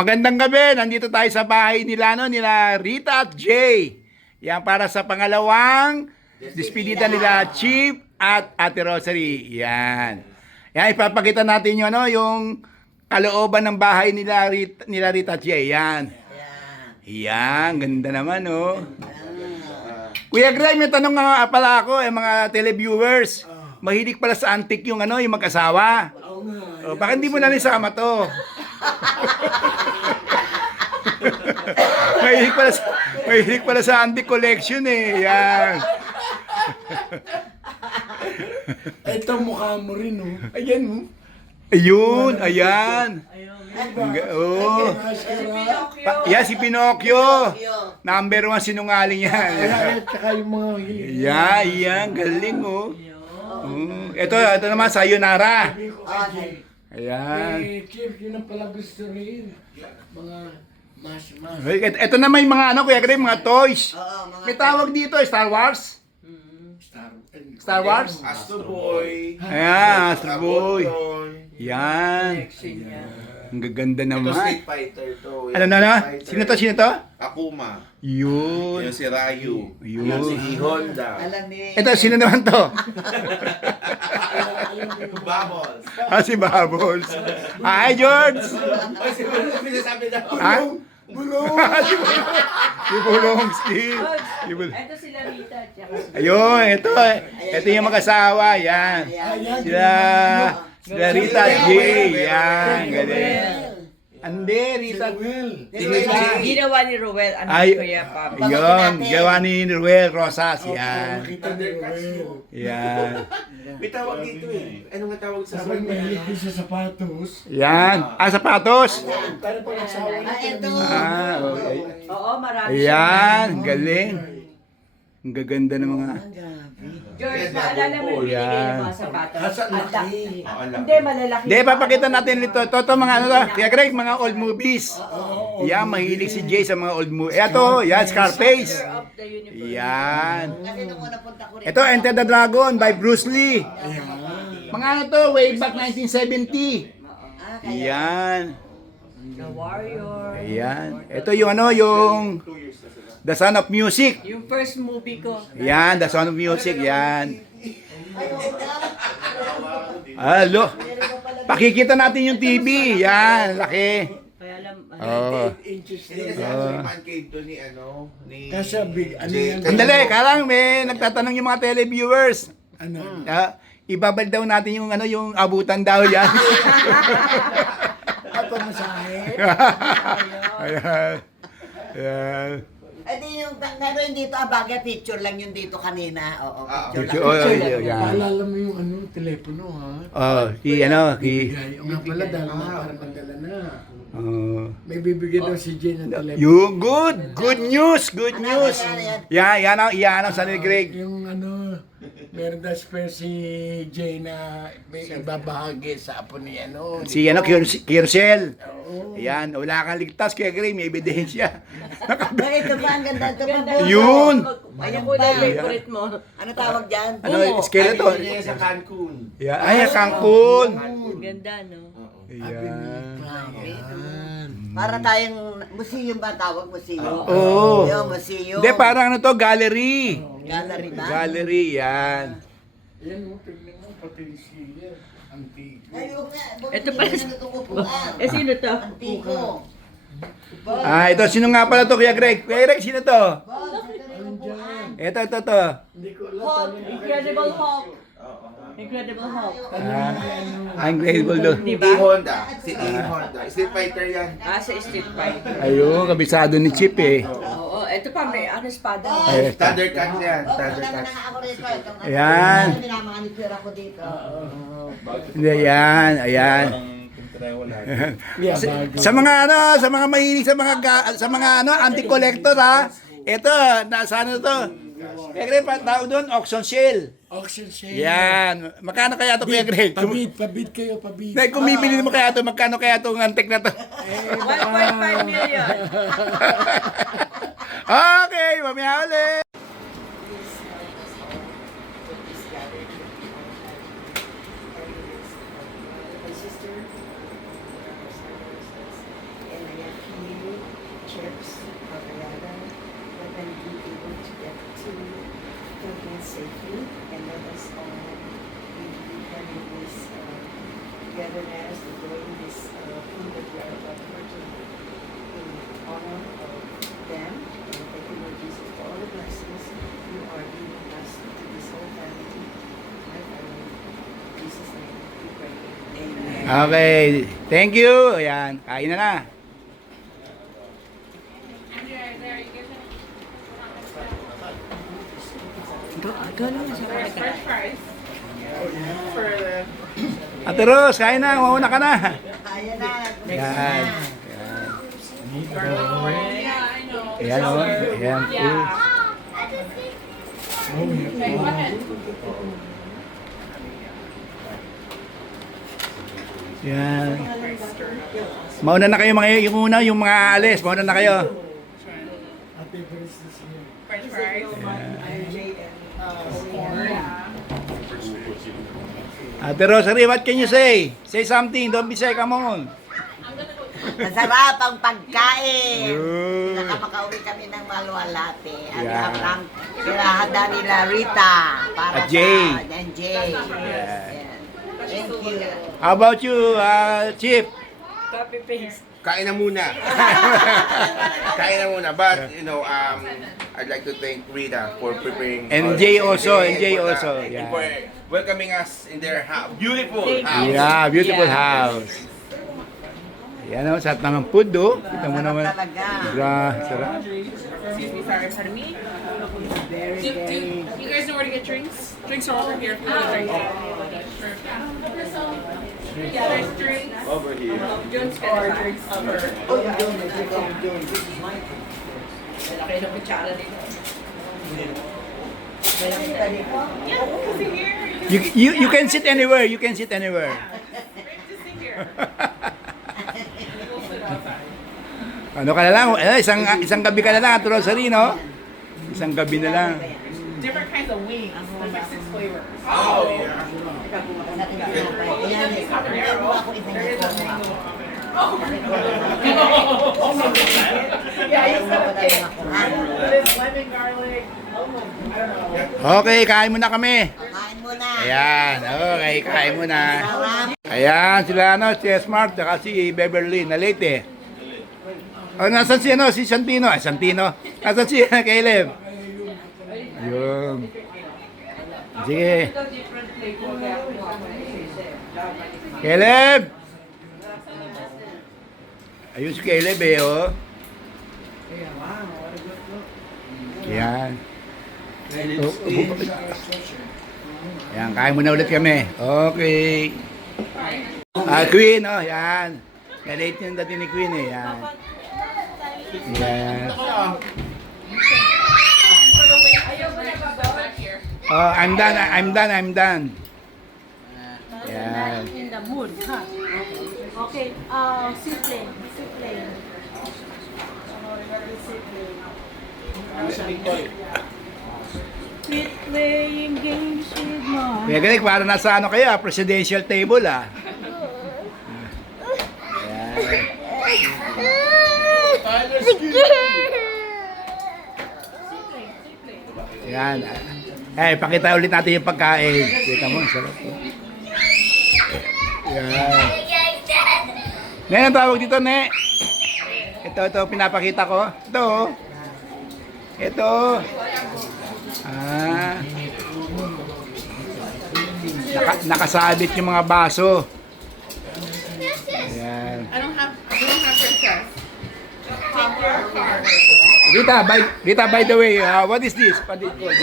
Magandang gabi. Nandito tayo sa bahay nila, no, nila Rita at Jay. Yan para sa pangalawang despedida nila Chief at Ate Rosary. Yan. Yan, ipapakita natin yung, ano, yung kalooban ng bahay nila Rita at Jay. Yan. Yan, ganda naman, oh. Kuya Greg, may tanong nga pala ako, mga televiewers. Mahilig pala sa antique yung, ano, yung mag-asawa. Oh, bakit hindi mo na rin sama to? mahilig pala sa antique collection eh. Yan. Ito mukha mo rin, oh. Ayan, oh. Ayun, ayan. Oh. Yan si Pinocchio. Number 1 sinungaling yan. Kaya tsaka yung mga hilig. Yan, yan, galing oh. Ito naman Sayonara. Ayan. Eh, Chief, yun ang pala gusto rin. Mga mas. Ito na may mga ano, Kuya Greg, mga toys. May tawag dito, Star Wars. Star Wars? Astro Boy. Ayan, Astro Boy. Robotron. Yan. Ang gaganda Ito naman. Street Fighter to. Ano na? Sino to? Akuma. Yun. Yung si Ryu. Yun. Yung si E-Honda. Ito, sino naman to? Bubbles. Si Bubbles. Hi, George! Ay, si Bubbles pinasabi daw. Ha? Bulong! Si Bulong, Steve. Si Bulong. Ito sila Rita at saka Ayun, ito yung mag-asawa, yan. Sila Rita at Jay, yan, galing. Ande, Rita. ginawa ni Ruel, ano Ay, Kuya Pab. ayun, gawa ni Ruel Rosas, yan. Kita ni Ruel. Yan. May tawag dito eh. Ano nga tawag sa Sabi sword mahilig na? din sa sapatos. Yan. Sapatos. Pero pag nagsawa na ito. Okay. Oo, marami Ayan, galing. Ang gaganda ng mga... George, maalala mo yung binigay ng mga sapatos? Asa laki. Hindi, malalaki. Hindi, papakita natin nito. Ito mga ano to. Kaya Greg, mga old movies. Yan, mahilig si Jay sa mga old movies. Ito, yan, Scarface. Of the universe. Yan. Ito, Enter the Dragon by Bruce Lee. Mga ano to, way back 1970. Yan. The Warrior. Yan. Ito yung ano, yung The Sound of Music. Yung first movie ko. Yan, The Sound of Music, yan. Alo. Pakikita natin yung TV. Yan, laki. Kaya alam, Oh. 8 inches Hindi kasi na. ako yung man cave to ni ano, ni... Kasi big, ano Jay. yan? Sandali, karang may nagtatanong yung mga televiewers. Ano? Ibabal daw natin yung ano, yung abutan daw yan. At pamasahe. Ayan. Ayan. Edi yung meron dito, bagay picture lang yun dito kanina. Oo, picture Picture, lang. yan. Paalala mo yung ano, telepono, ha? Bigay. Yung nga pala, dahil na para magdala na. May bibigyan daw si Jane ng telepono. You good news, good news. Yan ang San Greg. Yung ano, meron daw spare si Jane na may ibabahagi sa apo ni ano. Si ano, Kircel. Oo. Yan, wala kang ligtas kaya Greg, may ebidensya. Ay, ito pa, ang ganda ito pa. Yun. Ayan ko na yung favorite mo. Ano tawag dyan? Ano, skeleton. Sabi niya sa Cancun. Yan. Ay, Cancun. Ganda, no? Yan. Para tayong museum ba tawag? Museum? Oo. Yung museum. Hindi, parang ano to, gallery. Gallery ba? Gallery, yan. Yan mo, tignan mo, pati yung silya. Antique. Ayun nga. Ito pala. Upuan. Eh, sino to? Antiko. Ito, sino nga pala to, Kuya Greg? Kuya Greg, sino to? Ito. Hindi ko alam. Hulk, Incredible Hulk. Incredible Hulk. Ang grateful do. Diba? E-Honda. Si E-Honda. Street Fighter yan. Sa Street Fighter. Ayun, kabisado ni Chip eh. Oo, ito pa, may ano, espada. Ay, Thundercats yan. Oh, Thundercats. ako rito. Ayan. Minamangan ni pera ko dito. Hindi, ayan. Yeah, bago. Sa mga mahilig sa mga antique collector ha. Ito, nasa ano to? Kuya Greg, tawag doon, auction sale. Auction sale. Yan. Magkano kaya to, Kuya Greg? Pabid kayo, pabid. Dahil kung bibili mo kaya to, magkano kaya to ang antique na to? 1.5 million. Okay, mamaya ulit. My sister. safely, and let us all be having this togetherness, enjoying this food that we are about to partake in honor of them. And thank you, Lord Jesus, for all the blessings you are giving us to this whole family, my family. In Jesus' name, we pray. Amen. Okay, thank you. Ayan, kain na na. French fries. Ate Ros, kain na. Mauna ka na. Ayan na. Yan. Yeah, I know. Ayan, oh. Ayan. Yeah. Okay, go ahead. Yan. Mauna na kayo mga yung una, yung mga aalis. Mauna na kayo. Happy birthday siya. French fries. Ate Rosary, what can you say? Say something. Don't be shy. Come on. Masarap ang pagkain. Yun. Nakamakauwi kami ng Maluwalhati. At Yeah. ang pinahanda nila Rita para At Jay. and Jay. Yeah. Yan. Thank you. How about you, Chief? Copy paste. Kain na muna. Kain na muna. But, you know, I'd like to thank Rita for preparing. And Jay also, and Jay for the- also, and yeah. for welcoming us in their beautiful Thank house. Yeah, beautiful Yeah. house. Yan o, sa tamang food do. Kita mo Sarap naman. talaga. Sarap. Excuse me, sorry, pardon me. Very, very. You guys know where to get drinks? Drinks are over here if you want a drink. Yeah, there's drinks. Over here. Jones can order drinks. Oh, yun. Malaki ng kutsara dito. Yeah, over here. You can sit anywhere. You can sit anywhere. Just sit here. We'll sit outside. Ano ka na lang? Isang gabi ka na lang, Ate Rosary, no? Isang gabi na lang. Different kinds of wings. There's like 6 flavors. Oh, yeah. Ayan, meron ako Yeah, you said it. ako. It's lemon garlic. Okay, kain muna kami. Kain muna. Ayan, okay, kain muna. Sarap. Ayan, sila si Smart, saka si Beverly, na late eh. Oh, nasan si si Santino? Santino. Nasan si Caleb? Ayun. Sige. Caleb! Ayun si Caleb eh, oh. Yan. Yan, kain muna ulit kami. Okay. Queen, oh, yan. Na-late yung dating ni Queen eh, yan. Yan. Oh, I'm done. Yan. In the mood, huh? Okay. Sip lane. Quit playing games with my... Kaya galing, para nasa ano kayo, presidential table ah. Yan. Eh, pakita ulit natin yung pagkain. Kita mo, sarap. Yan. Ne, ang tawag dito, Ne? Ito, pinapakita ko. Ito, oh. Ito. Nakasabit yung mga baso. Ayan. I don't have princess. Take your card. Rita, by the way, what is this? What is it?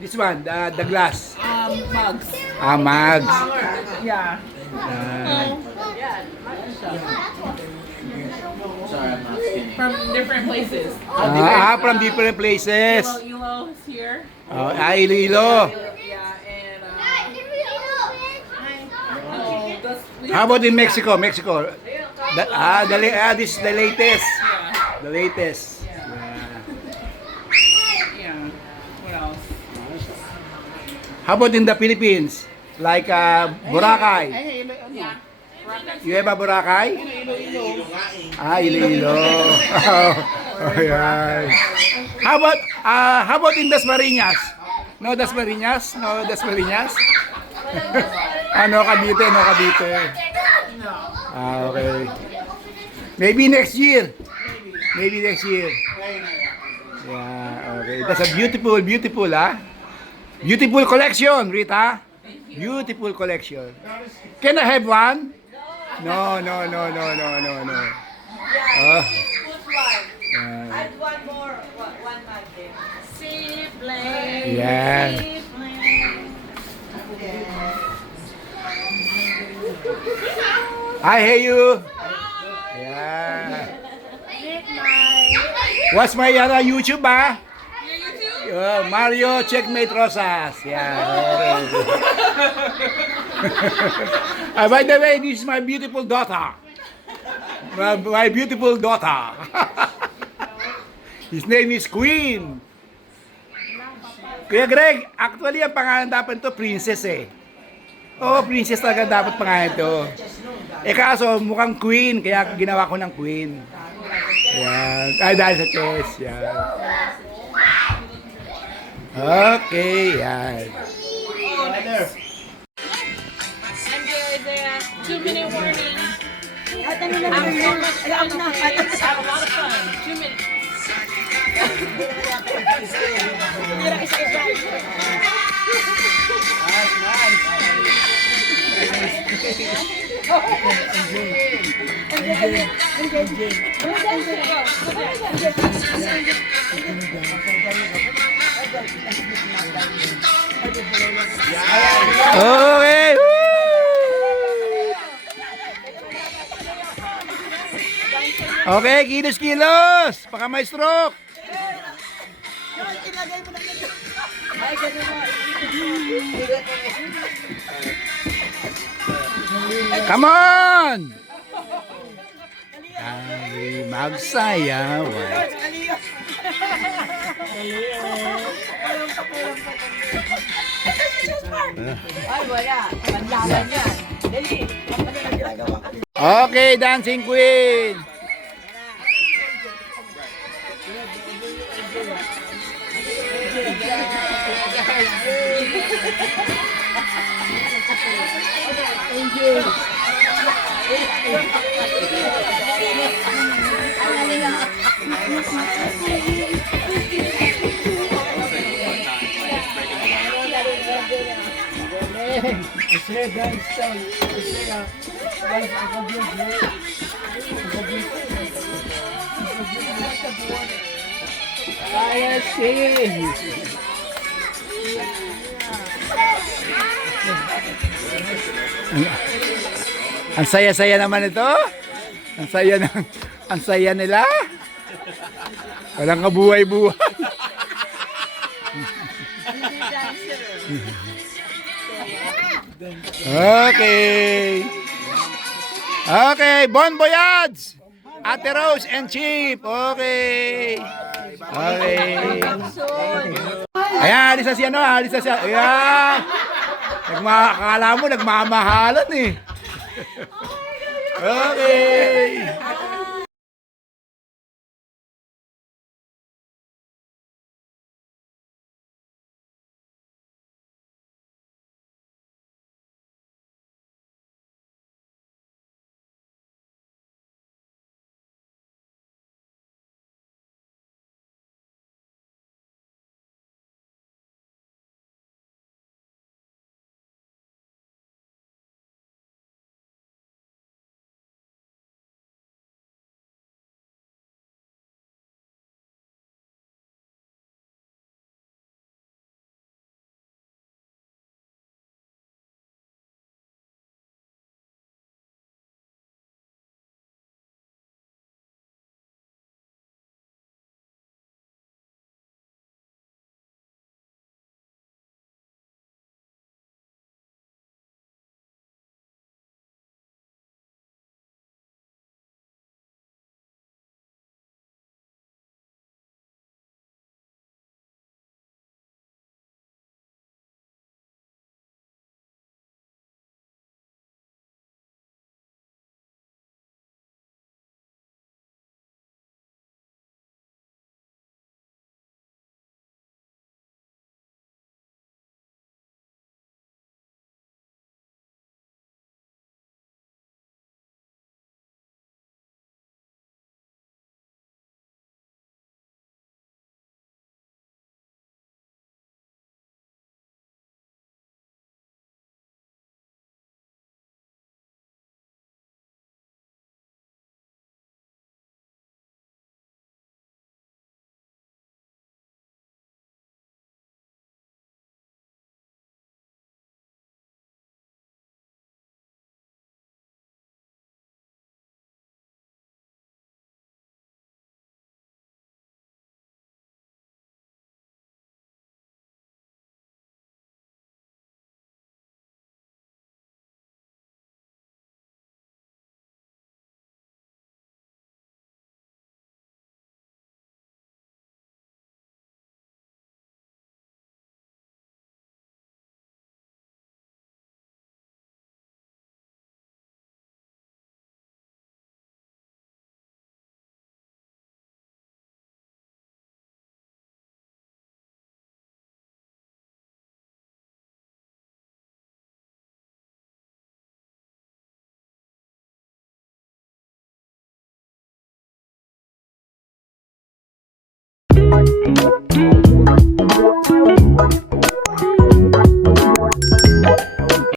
This one, the glass. Mugs. Mags. Yeah. From different places. From different places. Ilo's here. Iloilo. Yeah, and How about in Mexico? This is the latest. Yeah. The latest. Yeah. What else? How about in the Philippines? Like Boracay. Yeah. You have a Boracay? Iloilo. Oh, yeah. How about in Dasmariñas? No Dasmariñas? No Dasmariñas? No Cavite, no Cavite. Okay. Maybe next year. Maybe next year. Yeah, okay. That's a beautiful, beautiful, Beautiful collection, Rita. Beautiful collection. Can I have one? No, no, no, no, no, no, no. Oh. Put one. Yeah. Add one more. One magnet. Seaplane. Yeah. Seaplane. I hear you. Yeah. What's my YouTube, Mario Checkmate Rosas. Yeah. By the way, this is my beautiful daughter. My beautiful daughter. His name is Queen. Kuya Greg, actually ang pangalan dapat to Princess Oo, Princess talaga dapat pangalan to. Kaso mukhang Queen, kaya ginawa ko ng Queen. Yan. Ay, dahil sa chess. Yan. Okay, yan. Isaiah, 2-minute warning. At ano na naman yun? Alam na. Have a lot of fun. 2 minutes. Okay. Woo! Okay, kilos-kilos. Baka may stroke. Come on! Ay, magsayawan. Ay, wala. Panlaban yan. Dali. Okay, Dancing Queen. Ang saya-saya naman ito. Ang saya nila. Walang kabuhay-buhay. Okay. Okay, Bon Voyage. Ate Rose and Chip. Okay. Okay. Ayan, alis na siya, no? Alis na siya. Ayan. Akala mo, nagmamahalan eh. Okay. Bye.